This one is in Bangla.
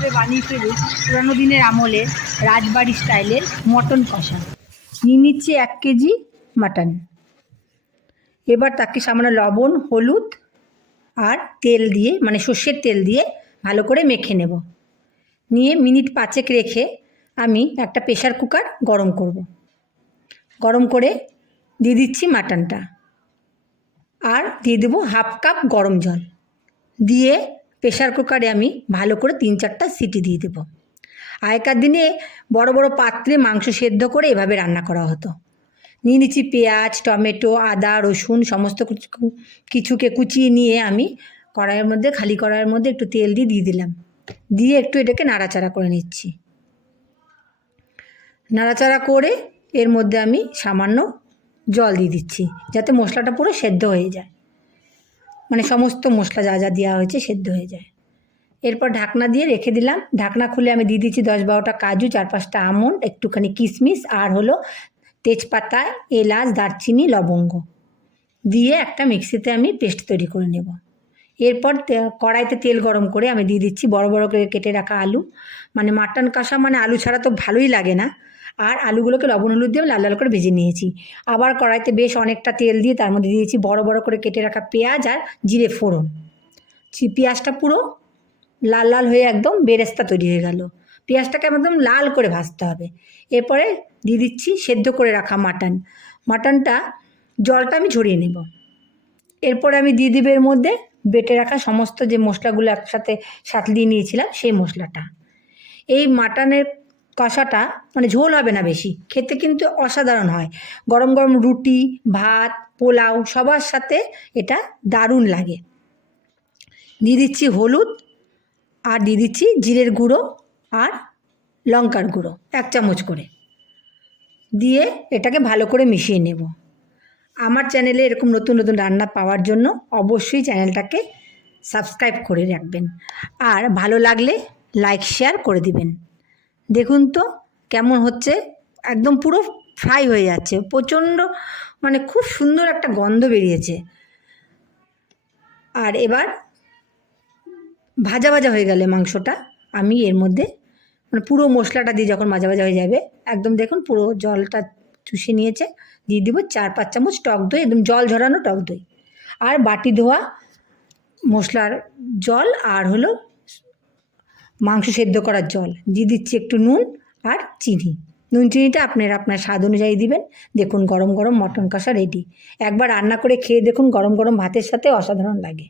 এইভাবে বানিয়ে ফেলি পুরানো দিনের আমলে রাজবাড়ি স্টাইলের মটন কষা। নিয়ে নিচ্ছে এক কেজি মাটন এবার তাকে সামান্য লবণ, হলুদ আর তেল দিয়ে মানে সর্ষের তেল দিয়ে ভালো করে মেখে নেব। নিয়ে মিনিট পাঁচেক রেখে আমি একটা প্রেশার কুকার গরম করব। গরম করে দিয়ে দিচ্ছি মাটনটা আর দিয়ে দেবো হাফ কাপ গরম জল। দিয়ে প্রেশার কুকারে আমি ভালো করে তিন চারটা সিটি দিয়ে দেবো। আগেকার দিনে বড় বড় পাত্রে মাংস সেদ্ধ করে এভাবে রান্না করা হতো। নিয়ে নিচ্ছি পেঁয়াজ, টমেটো, আদা, রসুন, সমস্ত কিছুকে কুচিয়ে নিয়ে আমি কড়াইয়ের মধ্যে, খালি কড়াইয়ের মধ্যে একটু তেল দিয়ে দিয়ে দিলাম। দিয়ে একটু এটাকে নাড়াচাড়া করে নিচ্ছি। নাড়াচাড়া করে এর মধ্যে আমি সামান্য জল দিয়ে দিচ্ছি, যাতে মশলাটা পুরো সেদ্ধ হয়ে যায়। মানে সমস্ত মশলা যা যা দেওয়া হয়েছে সেদ্ধ হয়ে যায়। এরপর ঢাকনা দিয়ে রেখে দিলাম। ঢাকনা খুলে আমি দিয়ে দিচ্ছি দশ বারোটা কাজু, চার পাঁচটা আমন্ড, একটুখানি কিশমিশ, আর হলো তেজপাতা, এলাচ, দারচিনি, লবঙ্গ। দিয়ে একটা মিক্সিতে আমি পেস্ট তৈরি করে নেব। এরপর কড়াইতে তেল গরম করে আমি দিয়ে দিচ্ছি বড় বড় করে কেটে রাখা আলু। মানে মাটন কষা মানে আলু ছাড়া তো ভালোই লাগে না। আর আলুগুলোকে লবণ হলুদ দিয়ে লাল লাল করে ভেজে নিয়েছি। আবার কড়াইতে বেশ অনেকটা তেল দিয়ে তার মধ্যে দিয়েছি বড় বড় করে কেটে রাখা পেঁয়াজ আর জিরে ফোড়ন। পেঁয়াজটা পুরো লাল লাল হয়ে একদম বেরেস্তা তৈরি হয়ে গেল। পেঁয়াজটাকে একদম লাল করে ভাজতে হবে। এরপরে দিয়ে দিচ্ছি সেদ্ধ করে রাখা মাটন। মাটনটা জলটা আমি ঝরিয়ে নেব। এরপরে আমি দিয়ে দিব এর মধ্যে বেটে রাখা সমস্ত যে মশলাগুলো একসাথে সাতলিয়ে নিয়েছিলাম সেই মশলাটা। এই মাটনের কষাটা মানে ঝোল হবে না বেশি। খেতে কিন্তু অসাধারণ হয়। গরম গরম রুটি, ভাত, পোলাও সবার সাথে এটা দারুণ লাগে। দিয়ে দিচ্ছি হলুদ আর দিয়ে দিচ্ছি জিরের গুঁড়ো আর লঙ্কার গুঁড়ো, এক চামচ করে। দিয়ে এটাকে ভালো করে মিশিয়ে নেব। আমার চ্যানেলে এরকম নতুন নতুন রান্না পাওয়ার জন্য অবশ্যই চ্যানেলটাকে সাবস্ক্রাইব করে রাখবেন। আর ভালো লাগলে লাইক, শেয়ার করে দিবেন। দেখুন তো কেমন হচ্ছে। একদম পুরো ফ্রাই হয়ে যাচ্ছে। প্রচণ্ড মানে খুব সুন্দর একটা গন্ধ বেরিয়েছে। আর এবার ভাজা ভাজা হয়ে গেলে মাংসটা। আমি এর মধ্যে মানে পুরো মশলাটা দিয়ে যখন ভাজা ভাজা হয়ে যাবে, একদম দেখুন পুরো জলটা চুষে নিয়েছে। দিয়ে দিব চার পাঁচ চামচ টক দই, একদম জল ঝরানো টক দই। আর বাটি ধোয়া মশলার জল আর হলো মাংস সেদ্ধ করার জল, দিয়ে দিচ্ছি একটু নুন আর চিনি। নুন চিনিটা আপনার আপনার স্বাদ অনুযায়ী দিবেন। দেখুন গরম গরম মটন কষা রেডি একবার রান্না করে খেয়ে দেখুন গরম গরম ভাতের সাথে অসাধারণ লাগে।